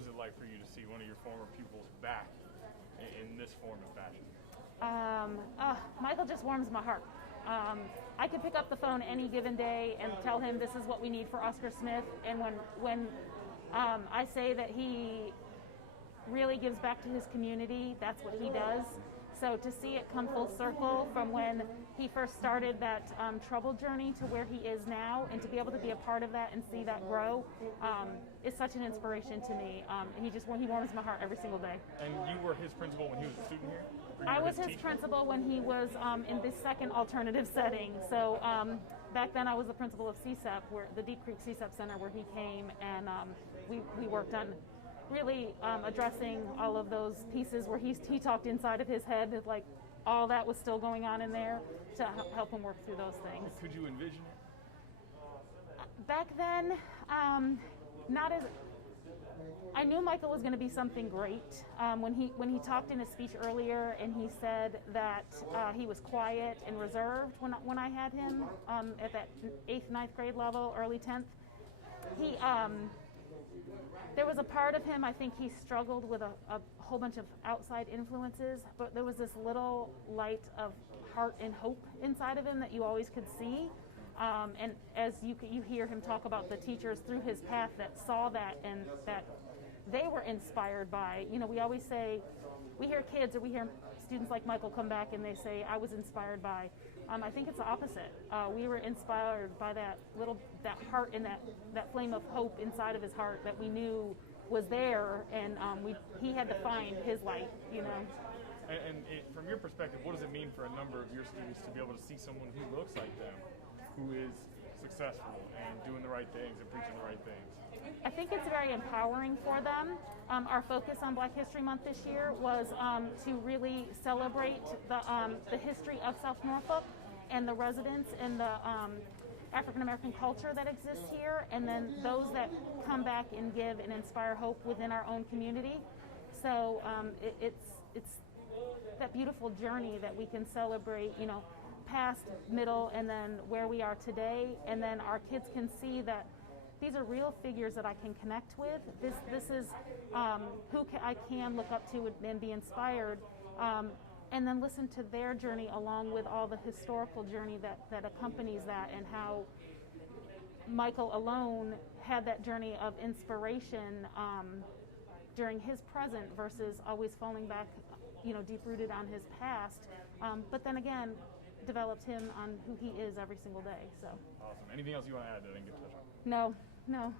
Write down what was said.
was it like for you to see one of your former pupils back in this form of fashion? Michael just warms my heart. I could pick up the phone any given day and tell him this is what we need for Oscar Smith, and when I say that he really gives back to his community, that's what he does. So to see it come full circle from when he first started that troubled journey to where he is now, and to be able to be a part of that and see that grow, is such an inspiration to me. He warms my heart every single day. And you were his principal when he was a student here? I was his principal when he was in this second alternative setting. So back then I was the principal of CSEP, the Deep Creek CSEP Center, where he came, and we worked on really addressing all of those pieces where he talked inside of his head, like all that was still going on in there, to help him work through those things. Could you envision it? Back then, not as. I knew Michael was going to be something great. When he talked in his speech earlier, and he said that he was quiet and reserved when I had him at that 8th, 9th grade level, early 10th, there was a part of him, I think he struggled with a whole bunch of outside influences, but there was this little light of heart and hope inside of him that you always could see. And as you hear him talk about the teachers through his path that saw that and that they were inspired by, we always say, we hear kids or we hear students like Michael come back and they say, I was inspired by. I think it's the opposite. We were inspired by that heart and that flame of hope inside of his heart that we knew was there, and he had to find his light, And from your perspective, what does it mean for a number of your students to be able to see someone who looks like them, who is successful and doing the right things and preaching the right things? I think it's very empowering for them. Our focus on Black History Month this year was to really celebrate the history of South Norfolk and the residents and the African American culture that exists here, and then those that come back and give and inspire hope within our own community. So it's that beautiful journey that we can celebrate, past, middle, and then where we are today, and then our kids can see that these are real figures that I can connect with. This is who I can look up to and be inspired, and then listen to their journey along with all the historical journey that accompanies that, and how Michael alone had that journey of inspiration during his present versus always falling back, deep-rooted on his past, but then again, developed him on who he is every single day. So. Awesome. Anything else you want to add that I didn't get to touch on? No.